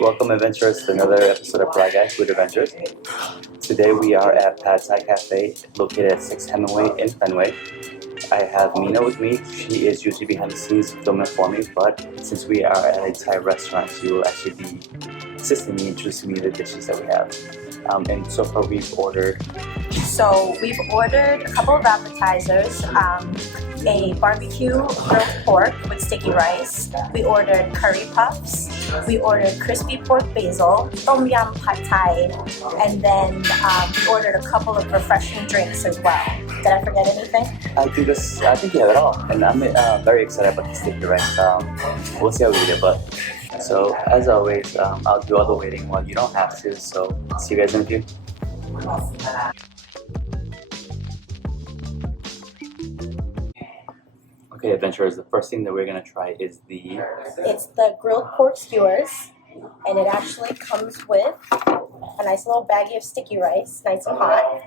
Welcome, adventurers, to another episode of Fly Guy Food Adventures. Today we are at Pad Thai Cafe, located at 6 Hemingway in Fenway. I have Mina with me. She is usually behind the scenes filming for me, but since we are at a Thai restaurant, she will actually be assisting me, introducing me to the dishes that we have. And so far we've ordered. So we've ordered a couple of appetizers, a barbecue grilled pork with sticky rice. We ordered curry puffs. We ordered crispy pork basil, tom yum pad thai, and then we ordered a couple of refreshing drinks as well. Did I forget anything? I think you have it all, and I'm very excited about the sticky rice. We'll see how we eat it, but so as always, I'll do all the waiting while you don't have to. So see you guys in a few. Okay, adventurers, the first thing that we're gonna try is It's the grilled pork skewers, and it actually comes with a nice little baggie of sticky rice, nice and hot.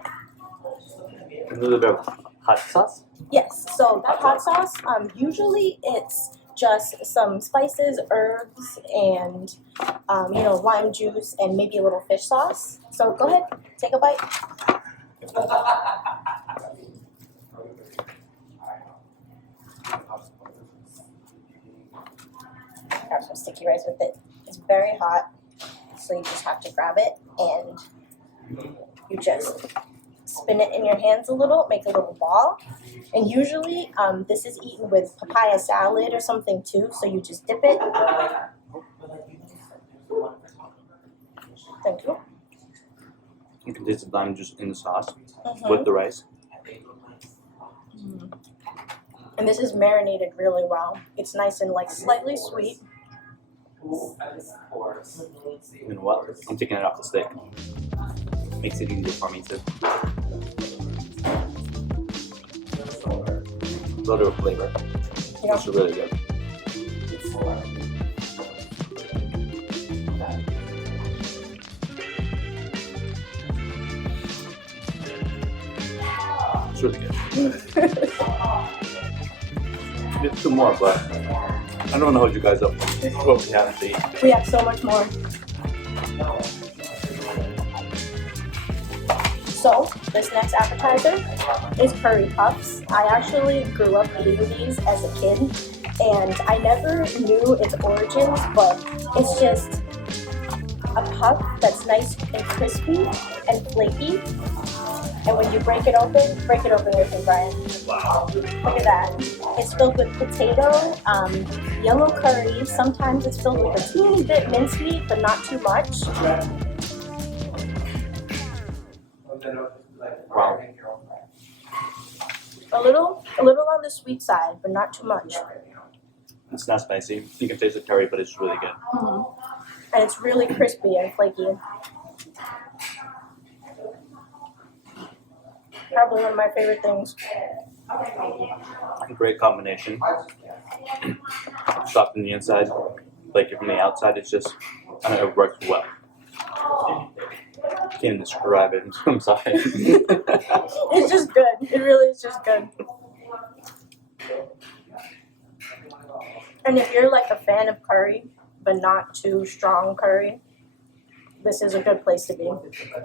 a little bit of hot sauce. Yes, so that hot sauce, usually it's just some spices, herbs, and lime juice, and maybe a little fish sauce. So go ahead, take a bite. Grab some sticky rice with it. It's very hot, so you just have to grab it and you just spin it in your hands a little, make a little ball. And usually this is eaten with papaya salad or something too, so you just dip it. Thank you. You can taste the lime juice in the sauce with the rice. And this is marinated really well. It's nice and slightly sweet. You know what? I'm taking it off the stick. Makes it easier for me to build a flavor. Yeah. It's really good. It's really good. Get two more, but I don't want to hold you guys up. What we have to eat. We have so much more. So, this next appetizer is curry puffs. I actually grew up eating these as a kid, and I never knew its origins, but it's just a puff that's nice and crispy and flaky. And when you break it open with me, Brian. Wow. Look at that. It's filled with potato, yellow curry. Sometimes it's filled with a teeny bit mincemeat, but not too much. Wow. A little on the sweet side, but not too much. It's not spicy. You can taste the curry, but it's really good. And it's really crispy and flaky. Probably one of my favorite things. Great combination. Soft on the inside, flaky from the outside. It's just, it works well. Can't even describe it. I'm sorry. It's just good. It really is just good. And if you're a fan of curry, but not too strong curry, this is a good place to be.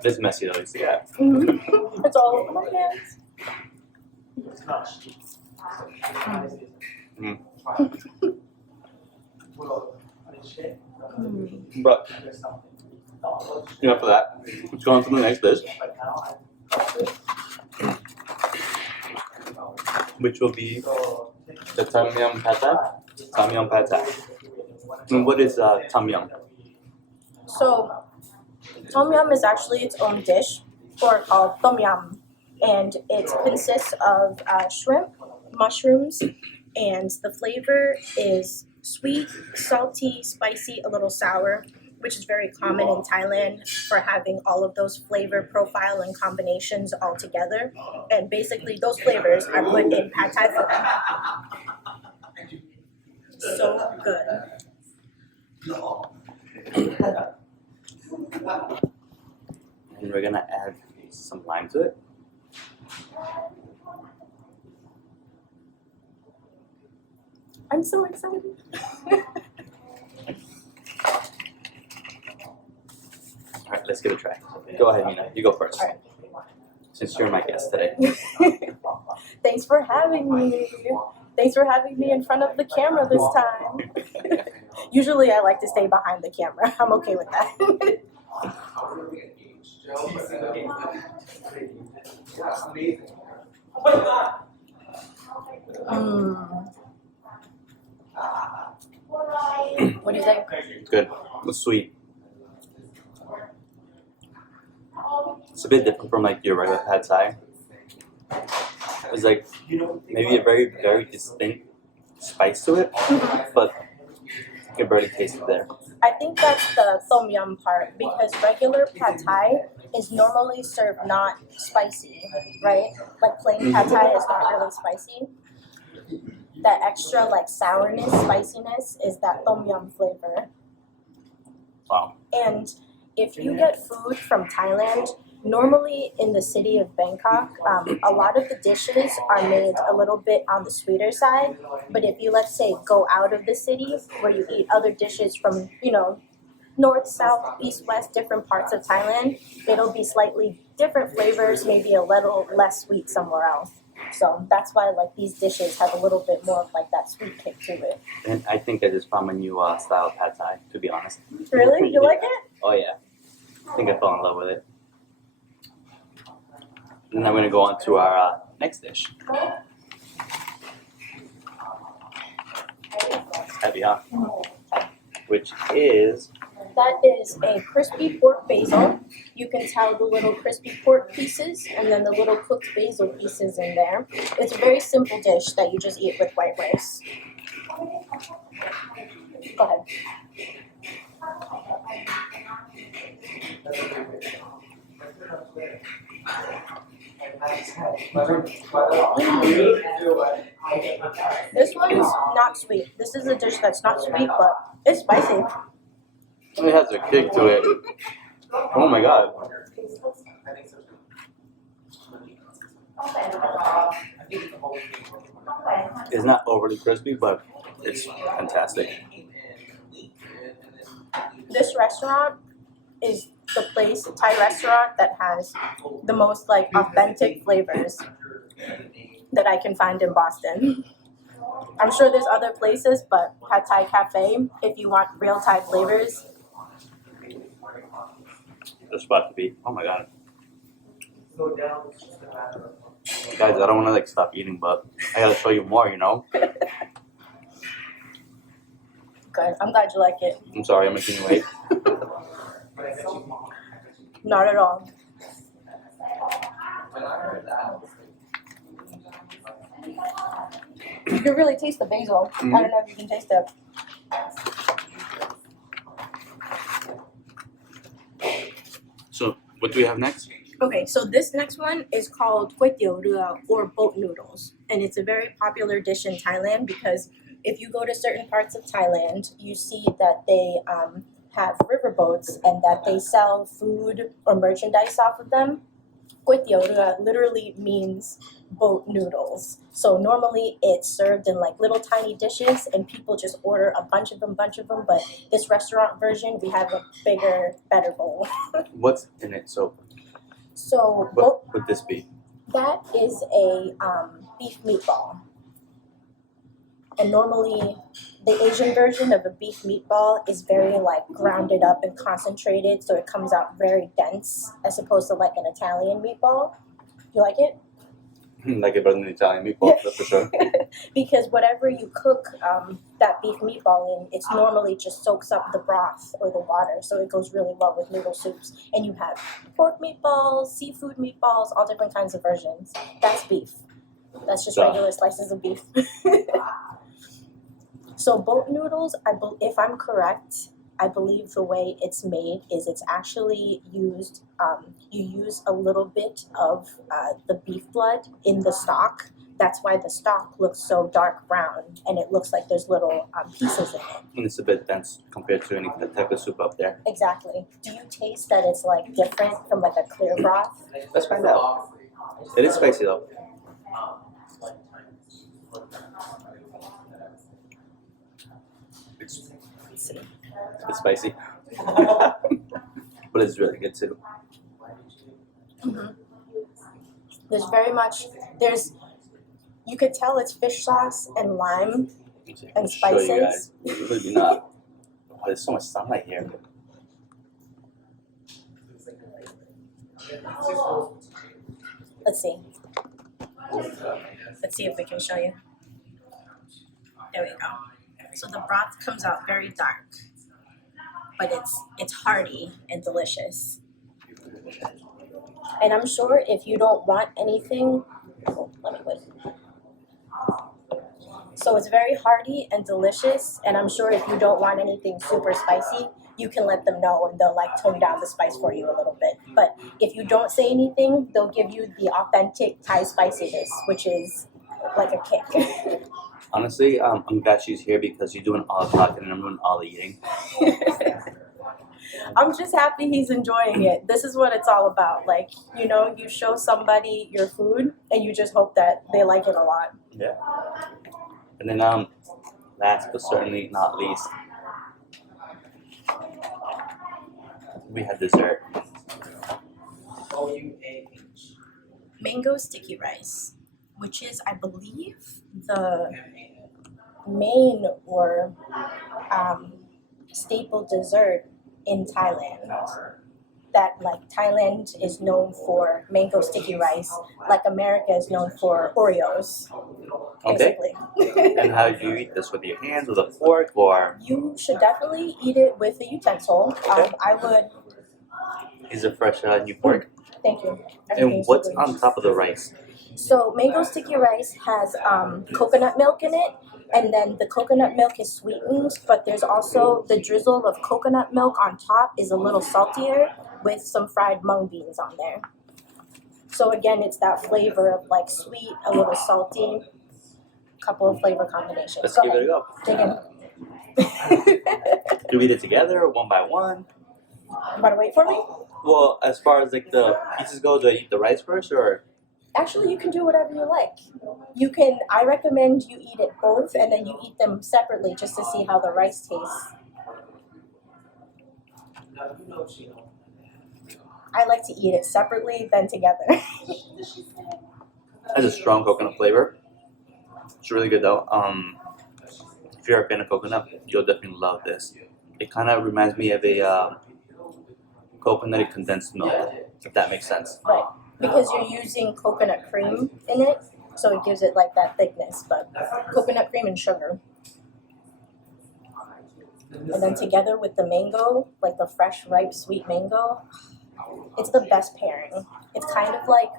It's messy though, yeah. It's all over my hands. But for that, let's go on to the next dish, which will be the tom yum pad thai. Tom yum pad thai. And what is tom yum? So, tom yum is actually its own dish, or called tom yum, and it consists of shrimp, mushrooms, and the flavor is sweet, salty, spicy, a little sour, which is very common in Thailand for having all of those flavor profile and combinations all together. And basically, those flavors are put in pad thai food. So good. And we're gonna add some lime to it. I'm so excited. let's give it a try. Go ahead, Nina. You go first. All right. Since you're my guest today. Thanks for having me. Thanks for having me in front of the camera this time. Usually I like to stay behind the camera. I'm okay with that. What do you think? Good. It's sweet. It's a bit different from like your regular pad thai. It's like maybe a very, very distinct spice to it, but you can barely taste it there. I think that's the tom yum part because regular pad thai is normally served not spicy, right? Like plain pad thai is not really spicy. That extra like sourness, spiciness is that tom yum flavor. Wow. And if you get food from Thailand, normally in the city of Bangkok, a lot of the dishes are made a little bit on the sweeter side. But if you, let's say, go out of the city where you eat other dishes from, north, south, east, west, different parts of Thailand, it'll be slightly different flavors, maybe a little less sweet somewhere else. So that's why like these dishes have a little bit more of like that sweet kick to it. And I think I just found my new style pad thai, to be honest. Really? You like it? Oh yeah. I think I fell in love with it. And then we're gonna go on to our next dish. Heavy, huh? Which is That is a crispy pork basil. You can tell the little crispy pork pieces and then the little cooked basil pieces in there. It's a very simple dish that you just eat with white rice. Go ahead. This one's not sweet. This is a dish that's not sweet, but it's spicy. it has a kick to it. Oh my god. It's not overly crispy, but it's fantastic. This restaurant is the place, Thai restaurant, that has the most like authentic flavors that I can find in Boston. I'm sure there's other places, but Pad Thai Cafe, if you want real Thai flavors. The spot to be. Oh my god. Guys, I don't want to like stop eating, but I gotta show you more, Good. I'm glad you like it. I'm sorry, I'm making you wait. Not at all. You can really taste the basil. I don't know if you can taste it. So, what do we have next? Okay, so this next one is called Kway Teow Rua or boat noodles. And it's a very popular dish in Thailand because if you go to certain parts of Thailand, you see that they have riverboats and that they sell food or merchandise off of them. Kway Teow Rua literally means boat noodles. So normally it's served in like little tiny dishes and people just order a bunch of them. But this restaurant version, we have a bigger, better bowl. What's in it? So, So what would this be? that is a beef meatball. And normally the Asian version of a beef meatball is very like grounded up and concentrated, so it comes out very dense as opposed to like an Italian meatball. You like it? Like a better than Italian meatball, that's for sure. Because whatever you cook that beef meatball in, it's normally just soaks up the broth or the water, so it goes really well with noodle soups. And you have pork meatballs, seafood meatballs, all different kinds of versions. That's beef. That's just regular slices of beef. So boat noodles, if I'm correct, I believe the way it's made is it's actually used, you use a little bit of the beef blood in the stock. That's why the stock looks so dark brown and it looks like there's little pieces in it. And it's a bit dense compared to any type of soup up there. Exactly. Do you taste that it's like different from like a clear broth? Let's find out. It is spicy though. It's spicy. But but it's really good too. Mm-hmm. You could tell it's fish sauce and lime and Show you guys. spices. Maybe not. Oh, there's so much sunlight here. Let's see. Let's see if we can show you. There we go. So the broth comes out very dark, but it's hearty and delicious. And I'm sure if you don't want anything, let me wait. So it's very hearty and delicious, and I'm sure if you don't want anything super spicy, you can let them know and they'll like tone down the spice for you a little bit. But if you don't say anything, they'll give you the authentic Thai spiciness, which is like a kick. Honestly, I'm glad she's here because you're doing all the talking and I'm doing all the eating. I'm just happy he's enjoying it. This is what it's all about. Like, you know, you show somebody your food and you just hope that they like it a lot. Yeah. And then last but certainly not least, we had dessert. Mango sticky rice, which is, I believe, the main or staple dessert in Thailand. That like Thailand is known for mango sticky rice, like America is known for Oreos. Okay. Basically. And how do you eat this? With your hands, with a fork, or? You should definitely eat it with a utensil. Okay. I would. Is it fresh new fork? Thank you. And Everything's what's so good. on top of the rice? So mango sticky rice has coconut milk in it, and then the coconut milk is sweetened, but there's also the drizzle of coconut milk on top is a little saltier with some fried mung beans on there. So again, it's that flavor of like sweet, a little salty, couple of flavor combinations. Let's Go give it a go. ahead. Dig in. Do we eat it together, one by one? You want to wait for me? Well, as far as like the pieces go, do I eat the rice first, or? Actually, you can do whatever you like. I recommend you eat it both and then you eat them separately just to see how the rice tastes. I like to eat it separately than together. It has a strong coconut flavor. It's really good though. If you're a fan of coconut, you'll definitely love this. It kind of reminds me of a coconutty condensed milk, if that makes sense. Right. Because you're using coconut cream in it, so it gives it like that thickness, but coconut cream and sugar. And then together with the mango, like the fresh, ripe, sweet mango, it's the best pairing. It's kind of like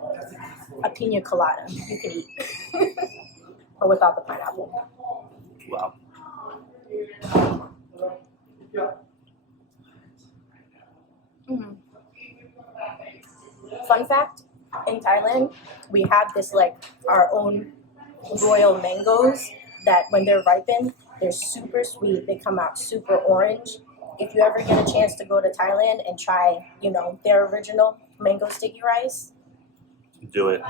a pina colada you could eat, but without the pineapple. Wow. Mm-hmm. Fun fact, in Thailand, we have this like our own royal mangoes that when they're ripened, they're super sweet. They come out super orange. If you ever get a chance to go to Thailand and try, their original mango sticky rice, Do it.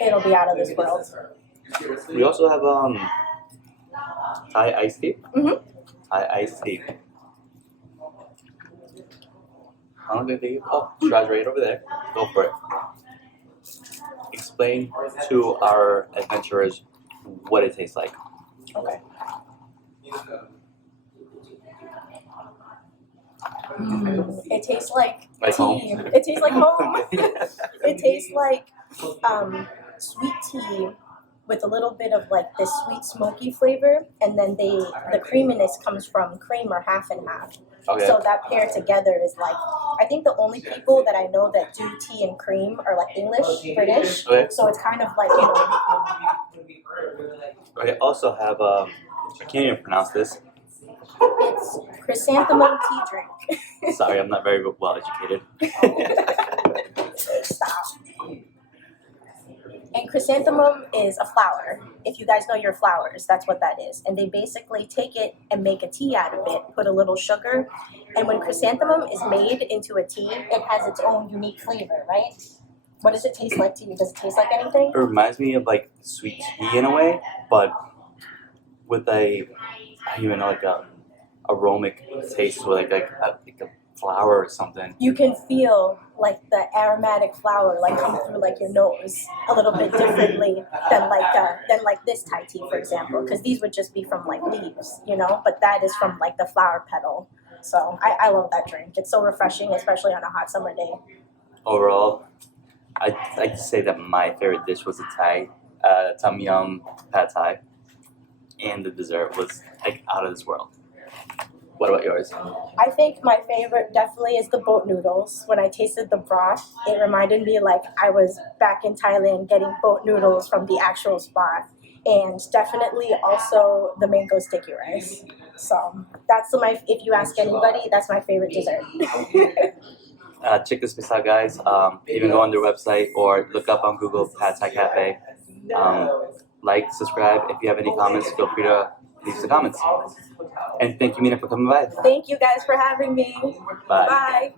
it'll be out of this world. We also have Thai iced tea. Mm-hmm. Thai iced tea. How long did they eat? Oh, straws right over there. Go for it. Explain to our adventurers what it tastes like. Okay. It tastes like Like tea. home. It tastes like home. It tastes like sweet tea with a little bit of like this sweet smoky flavor, and then the creaminess comes from cream or half and half. Okay. So that pair together is like, I think the only people that I know that do tea and cream are like English, British. Okay. So it's kind of like, I also have I can't even pronounce this. it's chrysanthemum tea drink. Sorry, I'm not very well educated. Stop. And chrysanthemum is a flower. If you guys know your flowers, that's what that is. And they basically take it and make a tea out of it, put a little sugar. And when chrysanthemum is made into a tea, it has its own unique flavor, right? What does it taste like to you? Does it taste like anything? It reminds me of like sweet tea in a way, but with a, I don't even know, like a aromatic taste, or like a flour or something. You can feel like the aromatic flower like come through like your nose a little bit differently than like this Thai tea, for example, because these would just be from like leaves, you know, but that is from like the flower petal. So I love that drink. It's so refreshing, especially on a hot summer day. Overall, I'd like to say that my favorite dish was a Thai, tom yum pad Thai, and the dessert was like out of this world. What about yours? I think my favorite definitely is the boat noodles. When I tasted the broth, it reminded me like I was back in Thailand getting boat noodles from the actual spot. And definitely also the mango sticky rice. So that's my, if you ask anybody, that's my favorite dessert. Check this place out, guys. Even go on their website or look up on Google Pad Thai Cafe. Like, subscribe. If you have any comments, feel free to leave the comments. And thank you, Mina, for coming by. Thank you guys for having me. Bye. Bye.